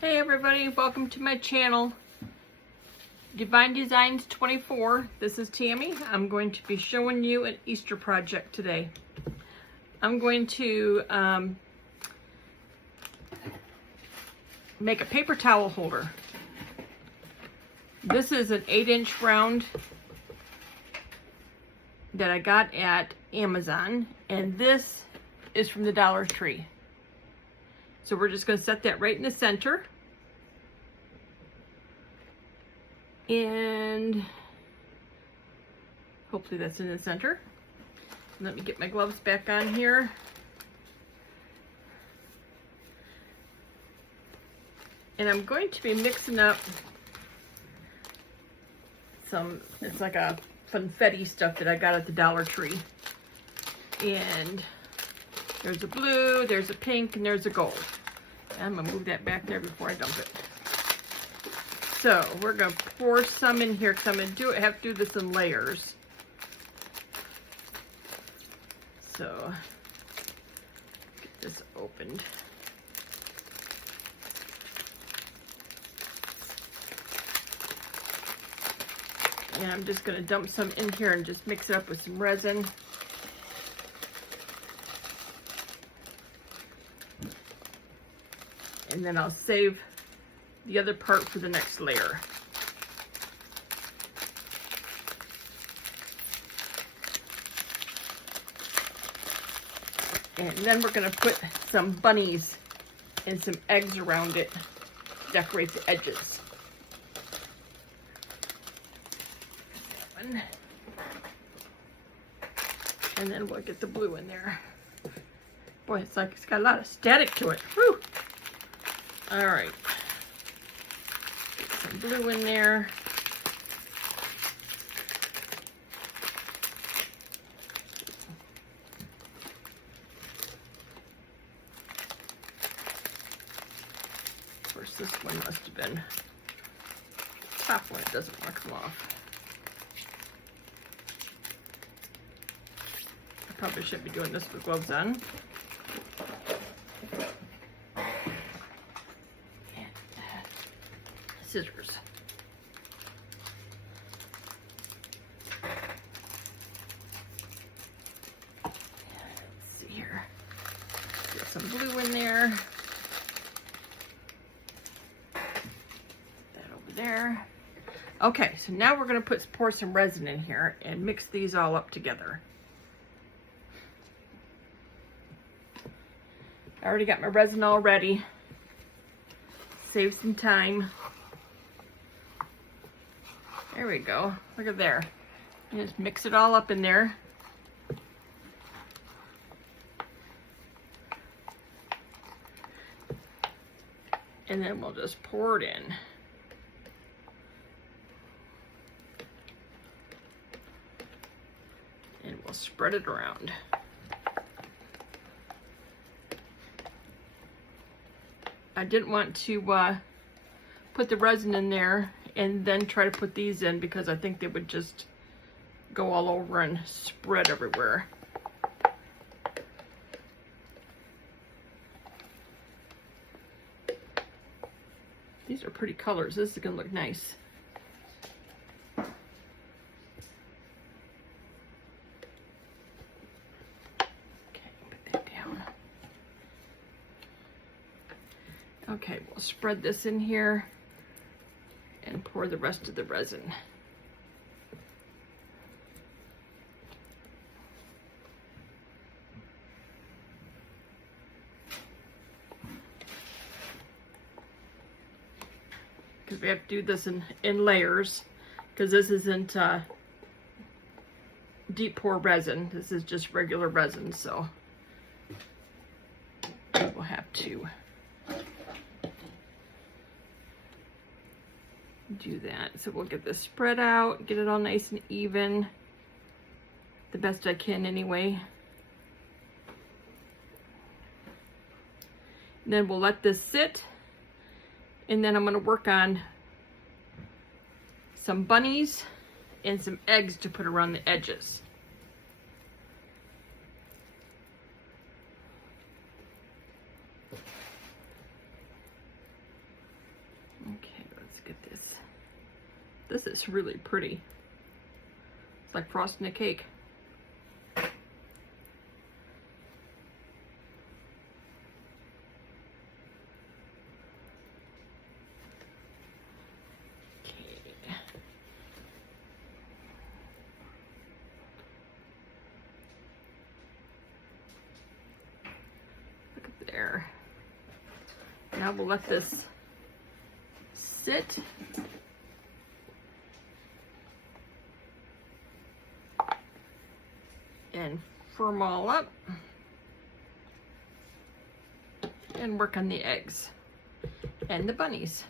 Hey everybody, welcome to my channel, Divine Designs 24. This is Tammy. I'm going to be showing you an Easter project today. I'm going to make a paper towel holder. This is an 8-inch round that I got at Amazon, and this is from the Dollar Tree. So we're just going to set that right in the center. And hopefully that's in the center. Let me get my gloves back on here. And I'm going to be mixing up some, it's like a confetti stuff that I got at the Dollar Tree. And there's a blue, there's a pink, and there's a gold. I'm gonna move that back there before I dump it. So we're gonna pour some in here because I'm gonna have to do this in layers. So get this opened. And I'm just gonna dump some in here and just mix it up with some resin. And then I'll save the other part for the next layer. And then we're gonna put some bunnies and some eggs around it to decorate the edges. And then we'll get the blue in there. Boy, it's like it's got a lot of static to it. Whew. All right, get some blue in there. Of course, this one must have been the top one. It doesn't want to come off. I probably shouldn't be doing this with gloves on. Scissors. Let's see here. Get some blue in there. That over there. Okay, so now we're going to pour some resin in here and mix these all up together. I already got my resin all ready. Save some time. There we go. Look at there. You just mix it all up in there. And then we'll just pour it in. And we'll spread it around. I didn't want to put the resin in there and then try to put these in because I think they would just go all over and spread everywhere. These are pretty colors. This is gonna look nice. Okay, put that down. Okay, we'll spread this in here and pour the rest of the resin. Because we have to do this in layers, because this isn't deep pour resin. This is just regular resin, so we'll have to do that. So we'll get this spread out, get it all nice and even, the best I can anyway. And then we'll let this sit, and then I'm going to work on some bunnies and some eggs to put around the edges. Let's get this. This is really pretty. It's like frosting a cake. There. Now we'll let this sit. And firm all up. And work on the eggs and the bunnies.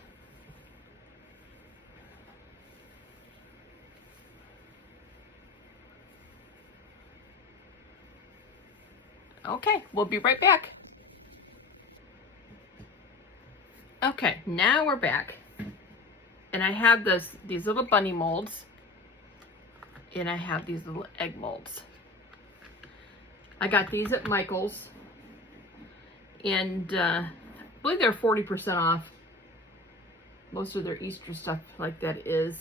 Okay, we'll be right back. Okay, now we're back. And I have these little bunny molds. And I have these little egg molds. I got these at Michael's. And I believe they're 40% off. Most of their Easter stuff like that is.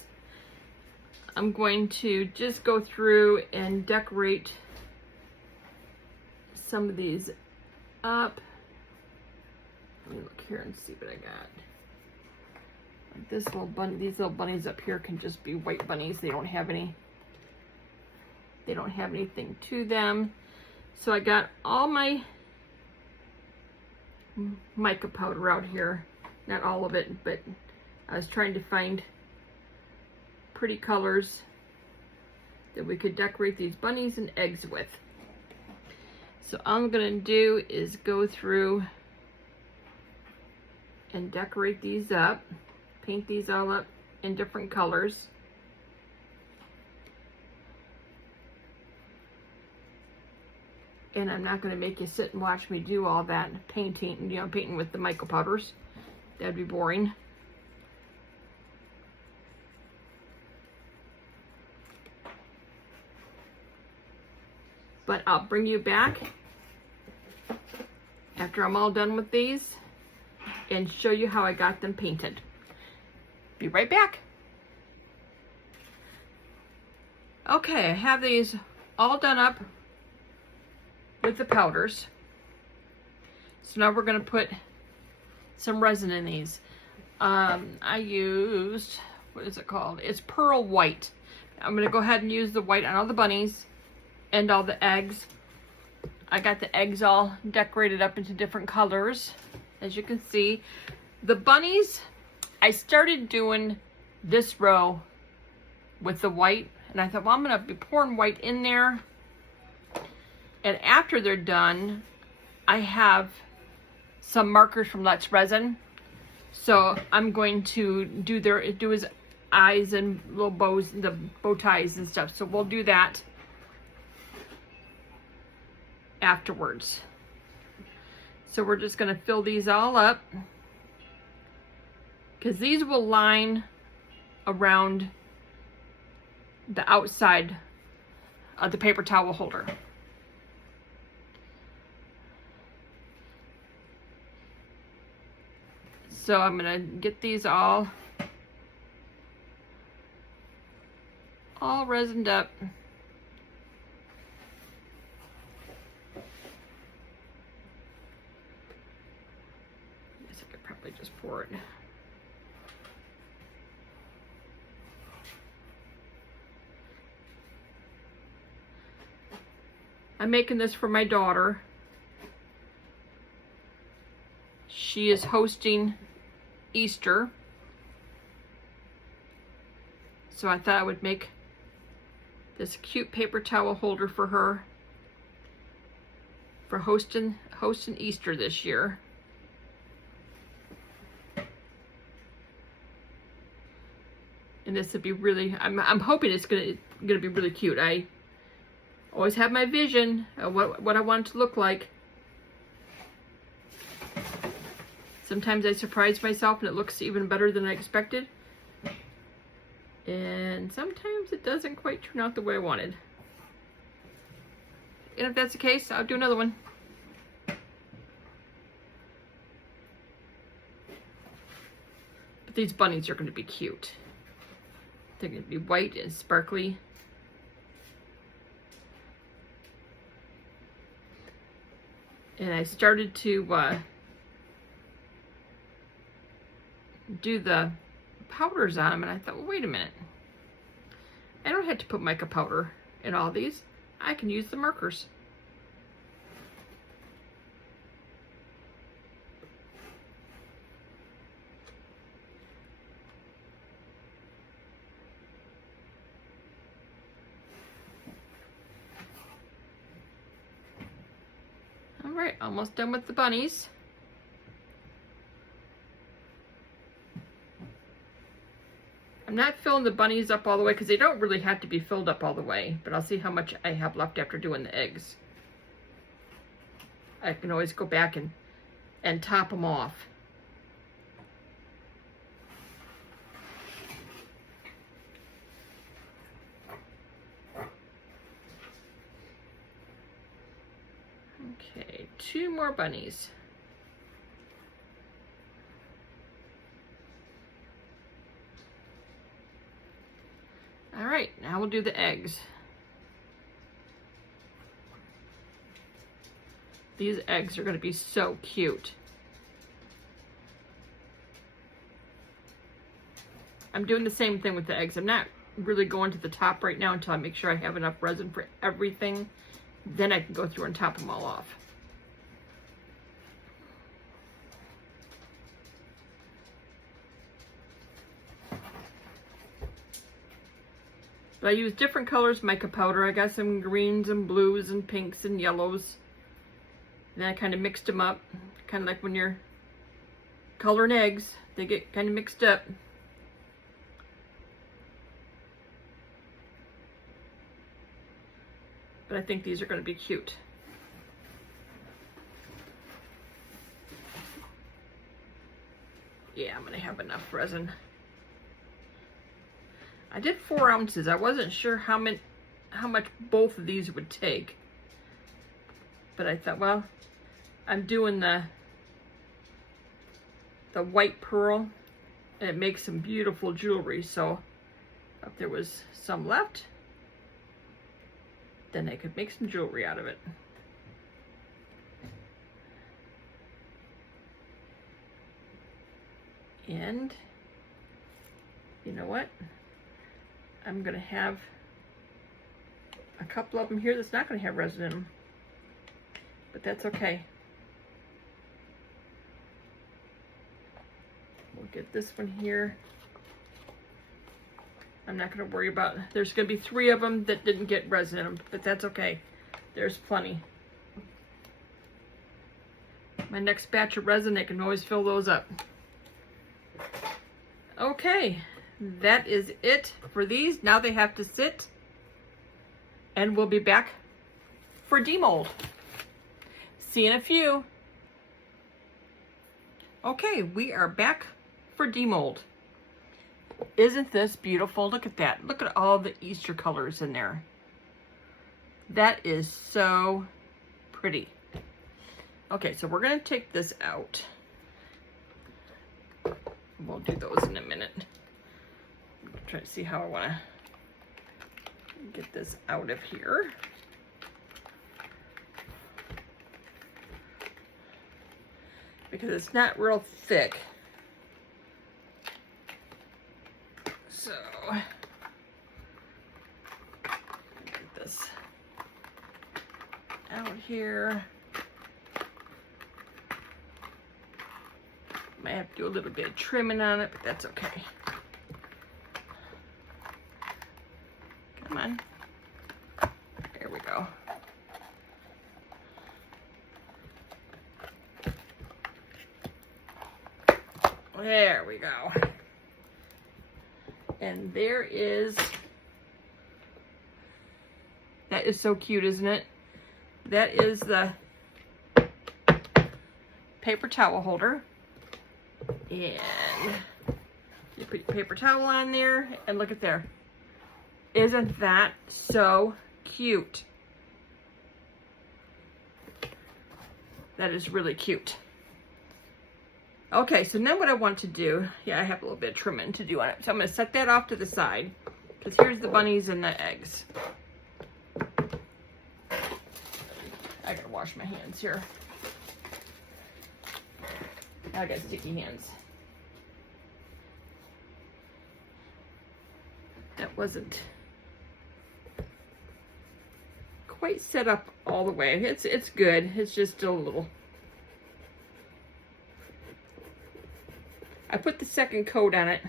I'm going to just go through and decorate some of these up. Let me look here and see what I got. Like this little bunny, these little bunnies up here can just be white bunnies. They don't have anything to them. So I got all my mica powder out here. Not all of it, but I was trying to find pretty colors that we could decorate these bunnies and eggs with. So all I'm gonna do is go through and decorate these up, paint these all up in different colors. And I'm not going to make you sit and watch me do all that painting, painting with the mica powders. That'd be boring. But I'll bring you back after I'm all done with these and show you how I got them painted. Be right back. Okay, I have these all done up with the powders. So now we're going to put some resin in these. I used, what is it called? It's Pearl White. I'm going to go ahead and use the white on all the bunnies and all the eggs. I got the eggs all decorated up into different colors. As you can see, the bunnies, I started doing this row with the white, and I thought, well, I'm going to be pouring white in there. And after they're done, I have some markers from Let's Resin. So I'm going to do his eyes and little bows, the bow ties and stuff. So we'll do that afterwards. So we're just going to fill these all up, because these will line around the outside of the paper towel holder. So I'm going to get these all resined up. Just pour it. I'm making this for my daughter. She is hosting Easter. So I thought I would make this cute paper towel holder for her for hosting Easter this year. And this would be really, I'm hoping it's gonna be really cute. I always have my vision of what I want it to look like. Sometimes I surprise myself and it looks even better than I expected. And sometimes it doesn't quite turn out the way I wanted. And if that's the case, I'll do another one. But these bunnies are going to be cute. They're going to be white and sparkly. And I started to do the powders on them, and I thought, well, wait a minute. I don't have to put mica powder in all these. I can use the markers. All right, almost done with the bunnies. I'm not filling the bunnies up all the way because they don't really have to be filled up all the way, but I'll see how much I have left after doing the eggs. I can always go back and top them off. Okay, 2 more bunnies. All right, now we'll do the eggs. These eggs are going to be so cute. I'm doing the same thing with the eggs. I'm not really going to the top right now until I make sure I have enough resin for everything. Then I can go through and top them all off. But I use different colors mica powder. I got some greens and blues and pinks and yellows. And then I kind of mixed them up. Kind of like when you're coloring eggs, they get kind of mixed up. But I think these are going to be cute. Yeah, I'm going to have enough resin. I did 4 ounces. I wasn't sure how much both of these would take. But I thought, well, I'm doing the white pearl, and it makes some beautiful jewelry. So if there was some left, then I could make some jewelry out of it. And you know what? I'm going to have a couple of them here that's not going to have resin in them. But that's okay. We'll get this one here. I'm not going to worry about it. There's going to be 3 of them that didn't get resin in them, but that's okay. There's plenty. My next batch of resin, I can always fill those up. Okay, that is it for these. Now they have to sit, and we'll be back for demold. See you in a few. Okay, we are back for demold. Isn't this beautiful? Look at that. Look at all the Easter colors in there. That is so pretty. Okay, so we're going to take this out. We'll do those in a minute. I'm trying to see how I want to get this out of here. Because it's not real thick. So, get this out here. Might have to do a little bit of trimming on it, but that's okay. Come on. There we go. There we go. And there is, that is so cute, isn't it? That is the paper towel holder. And you put your paper towel on there, and look at there. Isn't that so cute? That is really cute. Okay, so now what I want to do, yeah, I have a little bit of trimming to do on it. So I'm going to set that off to the side, because here's the bunnies and the eggs. I gotta wash my hands here. I got sticky hands. That wasn't quite set up all the way. It's good. It's just still a little. I put the second coat on it,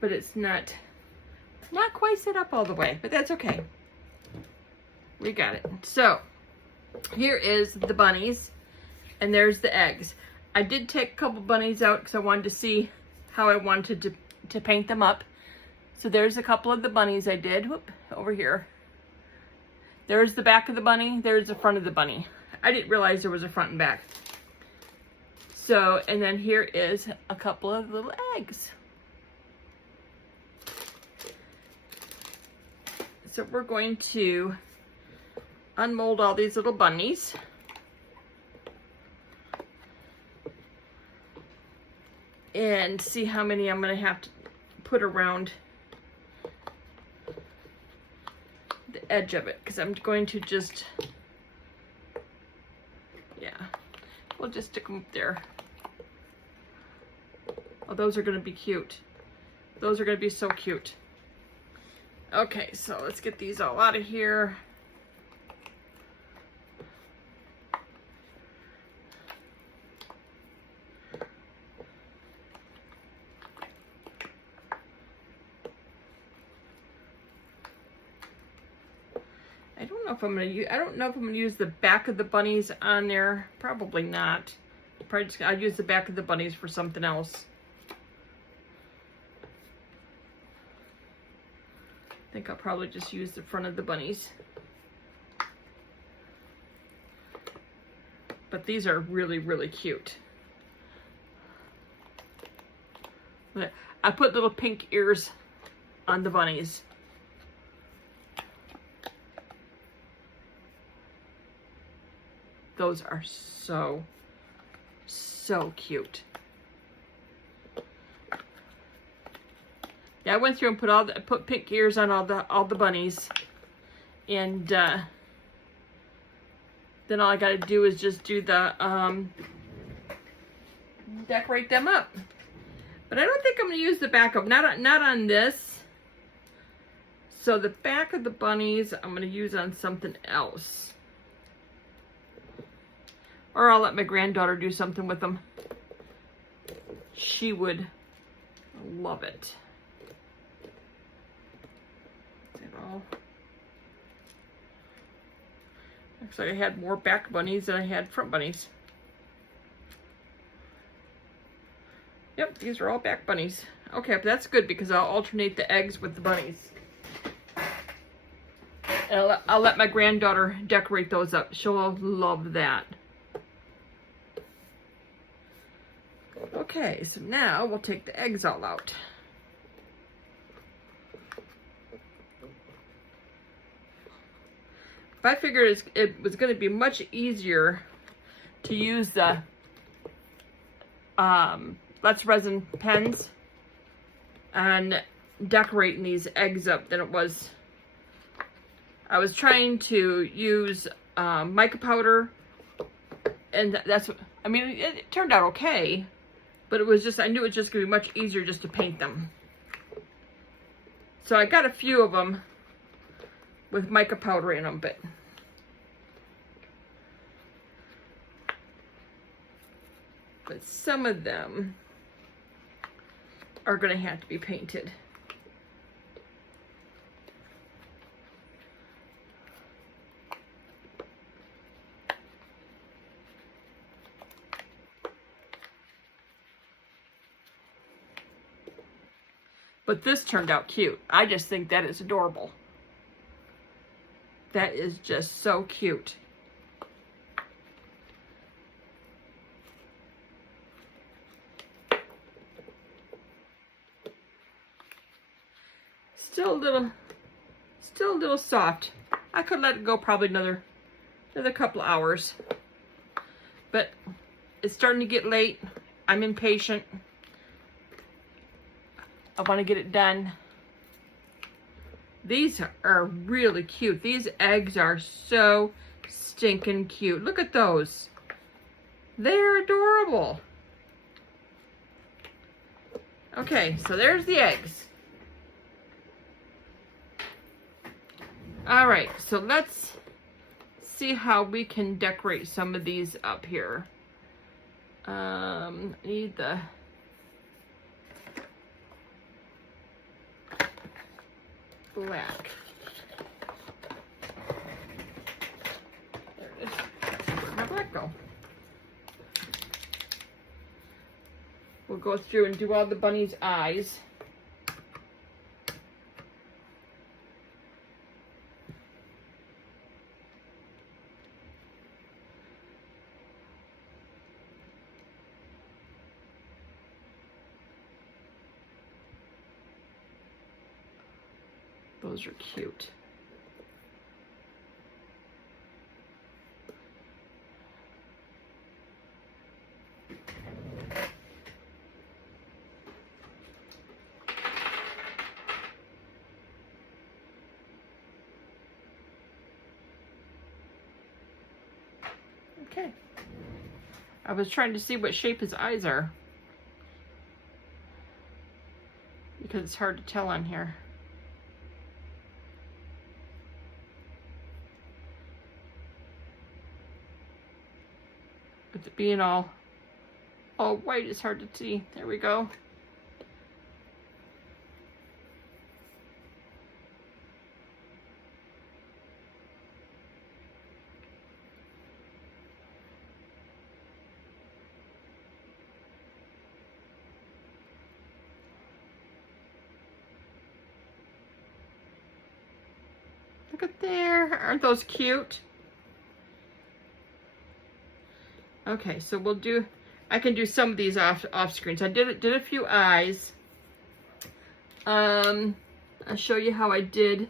but it's not quite set up all the way, but that's okay. We got it. So here is the bunnies, and there's the eggs. I did take a couple bunnies out because I wanted to see how I wanted to paint them up. So there's a couple of the bunnies I did. Whoop, over here. There's the back of the bunny. There's the front of the bunny. I didn't realize there was a front and back. So, and then here is a couple of little eggs. So we're going to unmold all these little bunnies. And see how many I'm going to have to put around the edge of it. Because I'm going to just, yeah, we'll just stick them up there. Oh, those are going to be cute. Those are going to be so cute. Okay, so let's get these all out of here. I don't know if I'm going to use the back of the bunnies on there. Probably not. Probably just, I'll use the back of the bunnies for something else. I think I'll probably just use the front of the bunnies. But these are really, really cute. I put little pink ears on the bunnies. Those are so, so cute. Yeah, I went through and put pink ears on all the bunnies, and then all I got to do is just do the decorate them up. But I don't think I'm going to use the back of not on this. So the back of the bunnies I'm going to use on something else, or I'll let my granddaughter do something with them. She would love it. Looks like I had more back bunnies than I had front bunnies. Yep, these are all back bunnies. Okay, but that's good because I'll alternate the eggs with the bunnies. And I'll let my granddaughter decorate those up. She'll love that. Okay, so now we'll take the eggs all out. I figured it was going to be much easier to use the Let's Resin pens and decorating these eggs up than it was. I was trying to use mica powder, and that's what, I mean, it turned out okay, but it was just, I knew it was just going to be much easier just to paint them. So I got a few of them with mica powder in them, but some of them are going to have to be painted. But this turned out cute. I just think that is adorable. That is just so cute. Still a little soft. I could let it go probably another couple hours. But it's starting to get late. I'm impatient. I want to get it done. These are really cute. These eggs are so stinking cute. Look at those. They're adorable. Okay, so there's the eggs. All right, so let's see how we can decorate some of these up here. Need the black. There it is. Where'd my black go? We'll go through and do all the bunny's eyes. Those are cute. Okay. I was trying to see what shape his eyes are, because it's hard to tell on here. With it being all white, it's hard to see. There we go. Look at there. Aren't those cute? Okay, so we'll do, I can do some of these off screen. So I did a few eyes. I'll show you how I did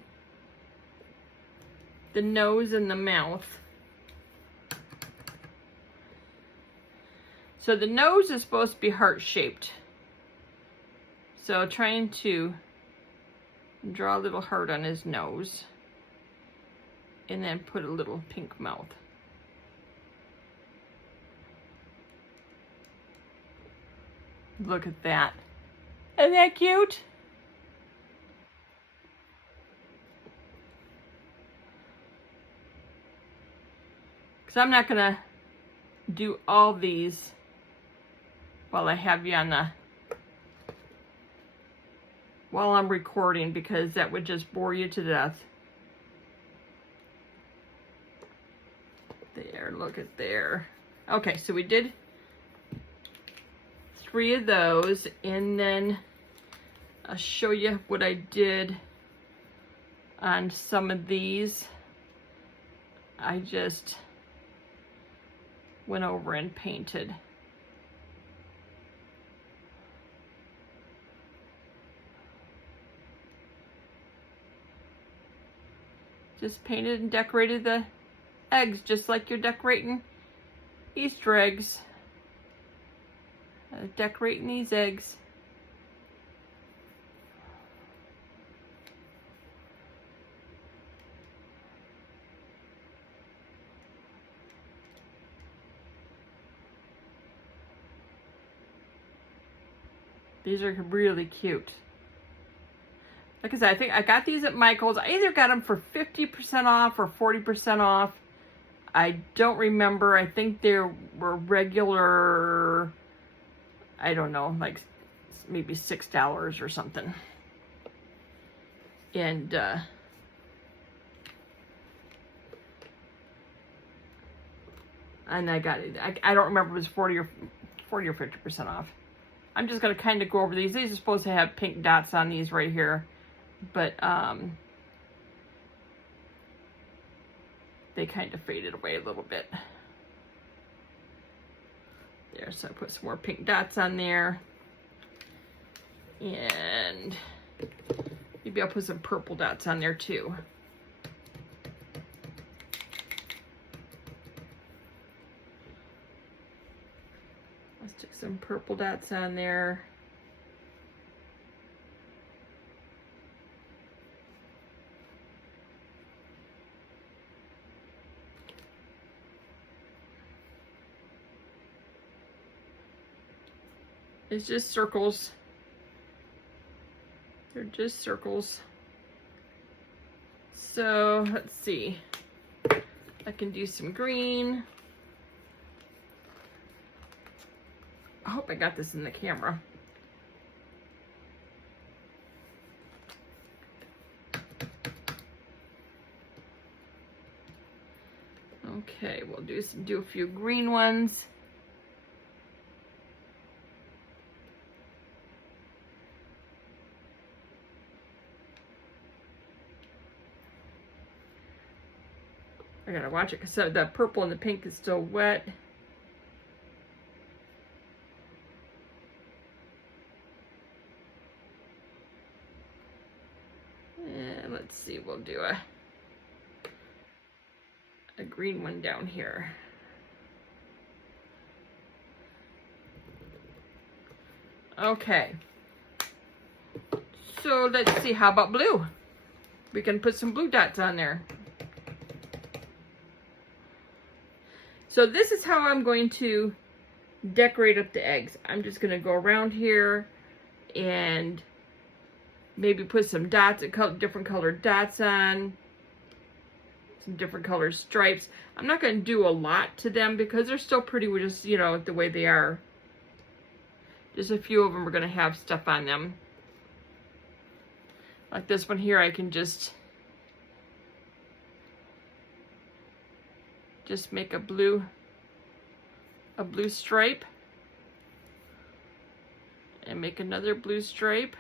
the nose and the mouth. So the nose is supposed to be heart-shaped. So trying to draw a little heart on his nose. And then put a little pink mouth. Look at that. Isn't that cute? Because I'm not going to do all these while I have you on the... while I'm recording, because that would just bore you to death. There, look at there. Okay, so we did 3 of those, and then I'll show you what I did on some of these. I just went over and painted. Just painted and decorated the eggs just like you're decorating Easter eggs. Decorating these eggs. These are really cute. Like I said, I think I got these at Michael's. I either got them for 50% off or 40% off. I don't remember. I think they were regular, I don't know, like maybe $6 or something. And I got it. I don't remember if it was 40 or 50% off. I'm just gonna kind of go over these. These are supposed to have pink dots on these right here, but they kind of faded away a little bit. There, so I put some more pink dots on there. And maybe I'll put some purple dots on there too. I'll stick some purple dots on there. It's just circles. They're just circles. So let's see. I can do some green. I hope I got this in the camera. Okay, we'll do a few green ones. I gotta watch it because the purple and the pink is still wet. And let's see, we'll do a green one down here. Okay. So let's see, how about blue? We can put some blue dots on there. So this is how I'm going to decorate up the eggs. I'm just going to go around here and maybe put some dots, different colored dots on, some different colored stripes. I'm not going to do a lot to them because they're still pretty, just, you know, the way they are. Just a few of them are going to have stuff on them. Like this one here, I can just make a blue stripe and make another blue stripe.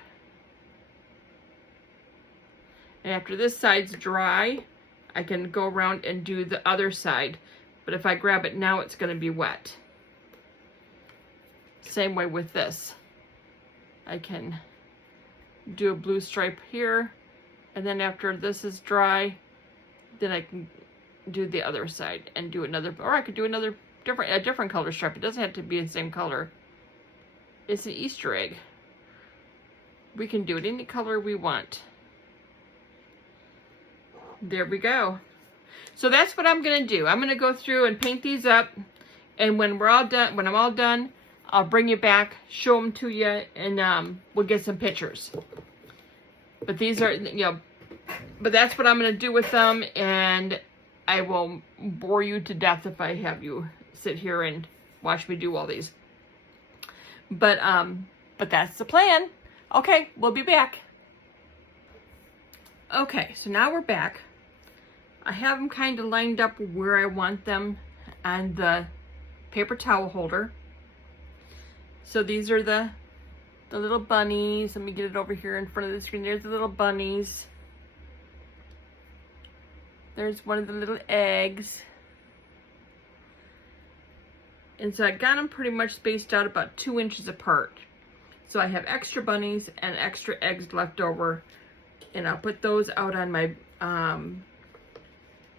And after this side's dry, I can go around and do the other side. But if I grab it now, it's going to be wet. Same way with this. I can do a blue stripe here, and then after this is dry, then I can do the other side and do another, or I could do another a different color stripe. It doesn't have to be the same color. It's an Easter egg. We can do it any color we want. There we go. So that's what I'm gonna do. I'm gonna go through and paint these up, and when we're all done, when I'm all done, I'll bring you back, show them to you, and we'll get some pictures. But these are, you know, but that's what I'm gonna do with them, and I will bore you to death if I have you sit here and watch me do all these. But that's the plan. Okay, we'll be back. Okay, so now we're back. I have them kind of lined up where I want them on the paper towel holder. So these are the little bunnies. Let me get it over here in front of the screen. There's the little bunnies. There's one of the little eggs. And so I got them pretty much spaced out about 2 inches apart. So I have extra bunnies and extra eggs left over. And I'll put those out on my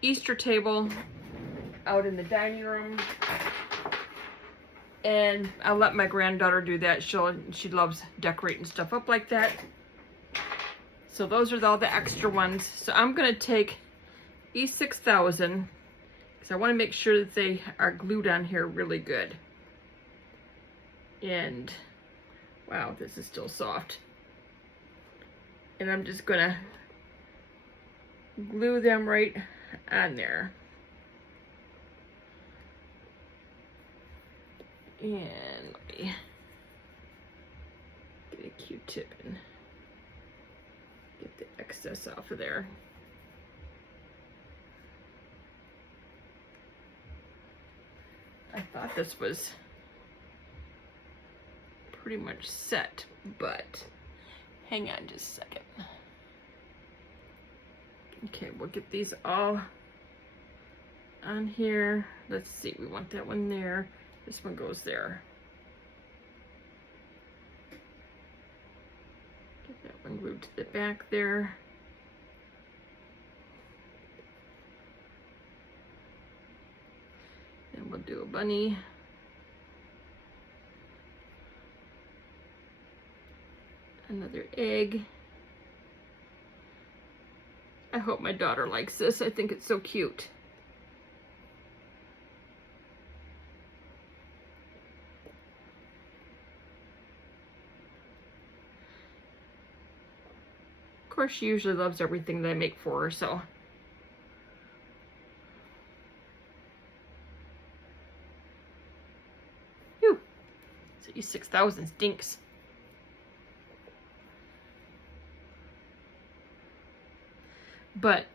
Easter table out in the dining room. And I'll let my granddaughter do that. She loves decorating stuff up like that. So those are all the extra ones. So I'm going to take E6000 because I want to make sure that they are glued on here really good. And wow, this is still soft. And I'm just going to glue them right on there. And let me get a Q-tip and get the excess off of there. I thought this was pretty much set, but hang on just a second. Okay, we'll get these all on here. Let's see, we want that one there. This one goes there. Get that one glued to the back there. Then we'll do a bunny. Another egg. I hope my daughter likes this. I think it's so cute. Of course, she usually loves everything that I make for her, so. Phew. So E6000 stinks. But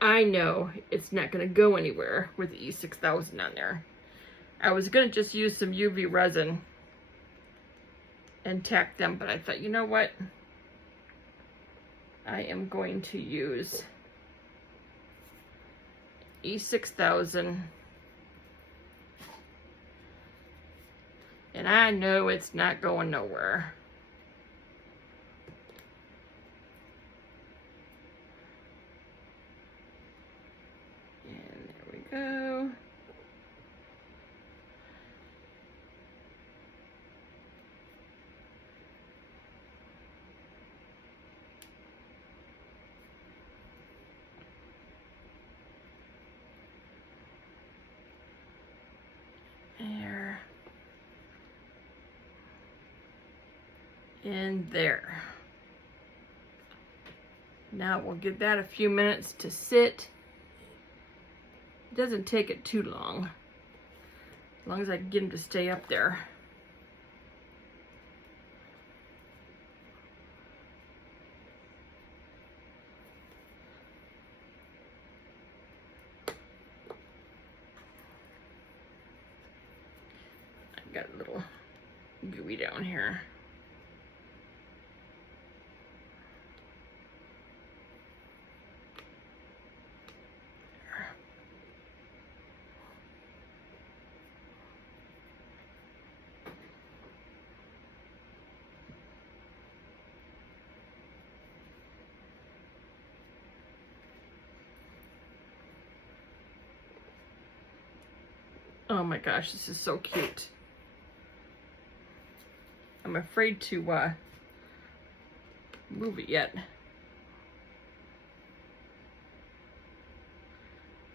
I know it's not going to go anywhere with the E6000 on there. I was going to just use some UV resin and tack them, but I thought, you know what? I am going to use E6000. And I know it's not going nowhere. Go. There. And there. Now we'll give that a few minutes to sit. It doesn't take it too long, as long as I can get them to stay up there. I've got a little gooey down here. Oh my gosh, this is so cute. I'm afraid to move it yet.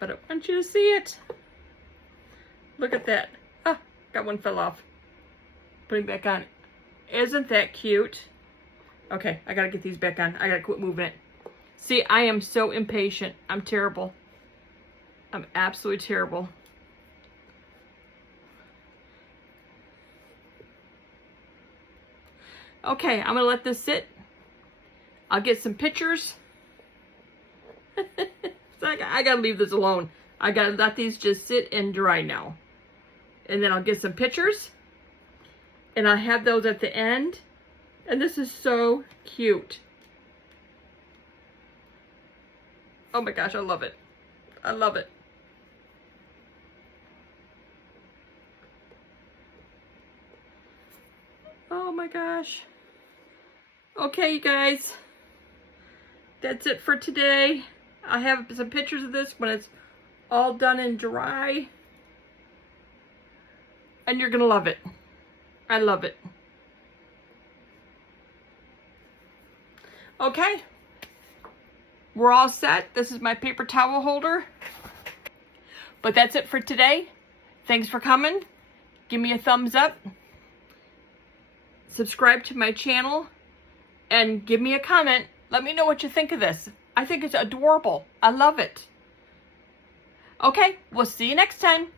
But I want you to see it. Look at that. Ah, got one fell off. Putting back on. Isn't that cute? Okay, I gotta get these back on. I gotta quit moving it. See, I am so impatient. I'm terrible. I'm absolutely terrible. Okay, I'm gonna let this sit. I'll get some pictures. So I gotta leave this alone. I gotta let these just sit and dry now. And then I'll get some pictures. And I'll have those at the end. And this is so cute. Oh my gosh, I love it. I love it. Oh my gosh. Okay, you guys. That's it for today. I have some pictures of this when it's all done and dry. And you're gonna love it. I love it. Okay. We're all set. This is my paper towel holder. But that's it for today. Thanks for coming. Give me a thumbs up. Subscribe to my channel. And give me a comment. Let me know what you think of this. I think it's adorable. I love it. Okay, we'll see you next time.